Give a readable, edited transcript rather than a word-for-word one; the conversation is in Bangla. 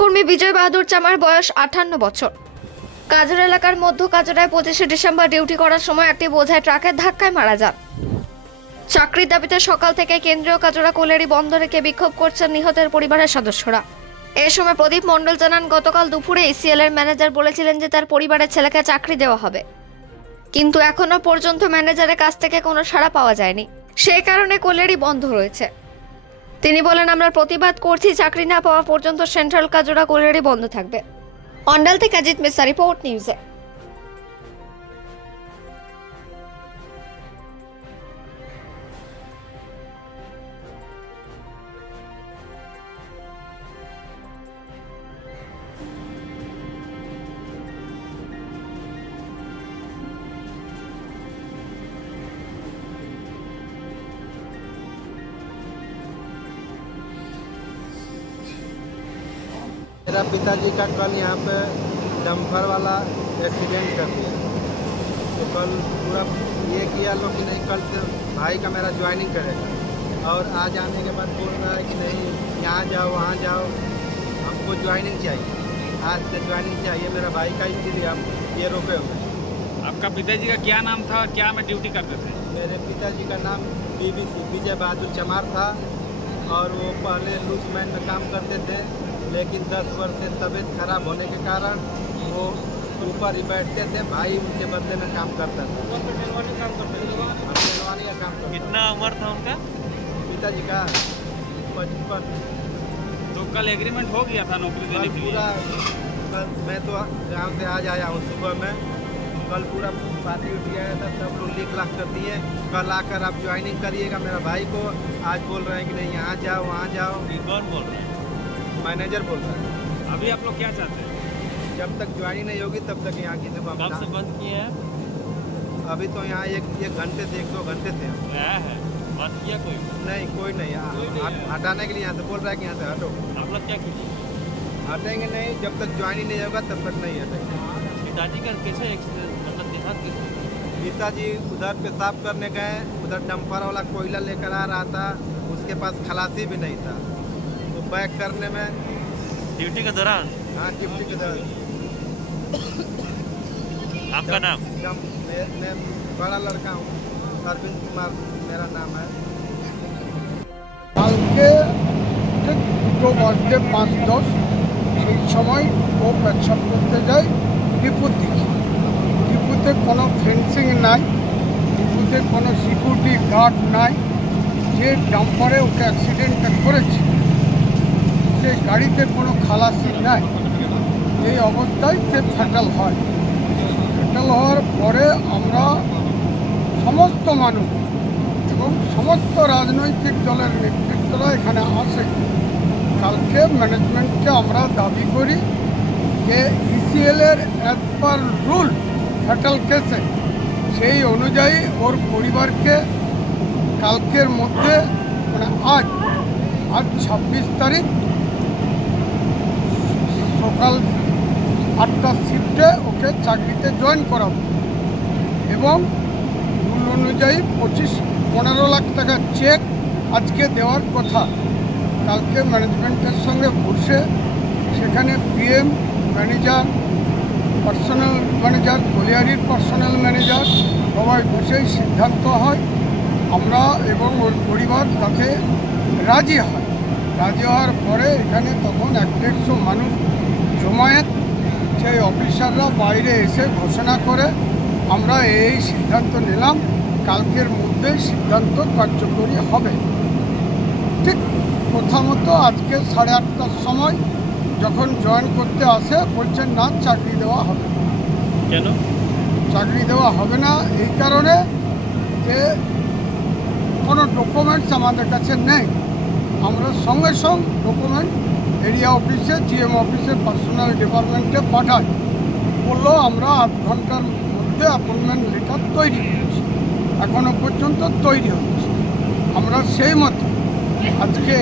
কর্মী বিজয় বাহাদুর চামার বয়স 58 বছর। কাজর এলাকার মধ্য কাজরায় 25শে ডিসেম্বর ডিউটি করার সময় একটি বোঝাই ট্রাকের ধাক্কায় মারা যান। চাকরির দাবিতে সকাল থেকে কেন্দ্রীয় কাজরা কোলেরি বন্দরেকে বিক্ষোভ করছেন নিহতের পরিবারের সদস্যরা। এই সময় প্রদীপ মণ্ডল জানান, গতকাল দুপুরে ইসিএল এর ম্যানেজার বলেছিলেন যে তার পরিবারের ছেলেকে চাকরি দেওয়া হবে, কিন্তু এখনো পর্যন্ত ম্যানেজারের কাছ থেকে কোনো সাড়া পাওয়া যায়নি। সেই কারণে কোলেরি বন্ধ রয়েছে। তিনি বলেন, আমরা প্রতিবাদ করছি, চাকরি না পাওয়া পর্যন্ত সেন্ট্রাল কাজরা কোলেরি বন্ধ থাকবে। অন্ডাল থেকে অজিত মিশ্রা, রিপোর্ট নিউজে। मेरा पिताजी का कल यहाँ पे डम्फर वाला एक्सीडेंट कर दिया, तो कल पूरा ये किया लोग कि नहीं कल से भाई का मेरा ज्वाइनिंग करेगा, और आज आने के बाद बोल रहा है कि नहीं यहाँ जाओ वहाँ जाओ, हमको ज्वाइनिंग चाहिए, आज से ज्वाइनिंग चाहिए मेरा भाई का, इसीलिए हम ये रुके हुए। आपका पिताजी का क्या नाम था और क्या में ड्यूटी करते थे? मेरे पिताजी का नाम विजय बहादुर चमार था, और वो पहले लूजमैन में काम करते थे, लेकिन 10 वर्ष से तबीयत खराब होने के कारण वो ऊपर ही बैठते थे, भाई उनके बदले में काम करता था। कितना उम्र था उनका? पिताजी का 55। तो कल एग्रीमेंट हो गया था नौकरी देने के लिए? पूरा कल मैं तो गाँव से आज आया हूँ सुबह में, कल पूरा पार्टी उठ गया था, सब लोग लिख लाख कर दिए, कल आकर आप ज्वाइनिंग करिएगा मेरा भाई को। आज बोल रहे हैं कि नहीं यहाँ जाओ वहाँ जाओ। कौन बोल रहे हैं? मैनेजर बोल रहा है। अभी आप लोग क्या चाहते हैं? जब तक ज्वाइनिंग नहीं होगी तब तक यहाँ किसी को कब से बंद किए हैं? अभी तो यहाँ एक घंटे से 1-2 घंटे से गया है, बंद किया कोई कोई नहीं हटाने के लिए यहाँ से बोल रहा है कि यहाँ से हटो। आप लोग क्या कीजिए? हटेंगे नहीं, जब तक ज्वाइनिंग नहीं होगा तब तक नहीं हटेंगे। पिताजी का कैसे मतलब देखा? पिताजी उधर पेशाब करने गए, उधर डंपर वाला कोयला लेकर आ रहा था, उसके पास खलासी भी नहीं था, तो बैक करने में ड्यूटी के दौरान? हाँ, ड्यूटी के दौरान। आपका नाम? मैं बड़ा लड़का हूँ, अरविंद कुमार मेरा नाम है। কালকে ঠিক 2:05-10 সেই সময় ও পেচ্ছাপ করতে যায় ডিপুর দিকে। ডিপুতে কোনো ফেন্সিং নাই, ডিপুতে কোনো সিকিউরিটি গার্ড নাই, যে ডাম্পারে ওকে অ্যাক্সিডেন্টটা করেছে সেই গাড়িতে কোনো খালাসি নাই। এই অবস্থায় সে ফ্যাটাল হয়। ফ্যাটাল হওয়ার পরে আমরা সমস্ত মানুষ এবং সমস্ত রাজনৈতিক দলের নেতৃত্বরা এখানে আসে। কালকে ম্যানেজমেন্টকে আমরা দাবি করি যে ইসিএলের অ্যাজ পার রুল ফ্যাটাল কেসে সেই অনুযায়ী ওর পরিবারকে কালকের মধ্যে মানে আজ 26 তারিখ সকাল 8টার শিফটে ওকে চাকরিতে জয়েন করাবো, এবং রুল অনুযায়ী 15 লাখ টাকা চেক আজকে দেওয়ার কথা। কালকে ম্যানেজমেন্টের সঙ্গে বসে সেখানে পিএম ম্যানেজার, পার্সোনাল ম্যানেজার, কোলিয়ারির পার্সোনাল ম্যানেজার সবাই বসেই সিদ্ধান্ত হয় আমরা এবং ওর পরিবার তাতে রাজি হয়। রাজি হওয়ার পরে এখানে তখন 150 মানুষ জমায়েত, সেই অফিসাররা বাইরে এসে ঘোষণা করে আমরা এই সিদ্ধান্ত নিলাম, কালকের মধ্যে সিদ্ধান্ত কার্যকরী হবে। ঠিক কথা মতো আজকে 8:30টার সময় যখন জয়েন করতে আসে বলছেন না, চাকরি দেওয়া হবে। কেন চাকরি দেওয়া হবে না? এই কারণে যে কোনো ডকুমেন্টস আমাদের কাছে নেই। আমরা সঙ্গে সঙ্গে ডকুমেন্ট এরিয়া অফিসে, জিএম অফিসে, পার্সোনাল ডিপার্টমেন্টে পাঠাই। বললো আমরা 8 ঘন্টার মধ্যে অ্যাপয়েন্টমেন্ট লেটার তৈরি করছি, এখনও পর্যন্ত তৈরি হচ্ছে। আমরা সেই মতো আজকে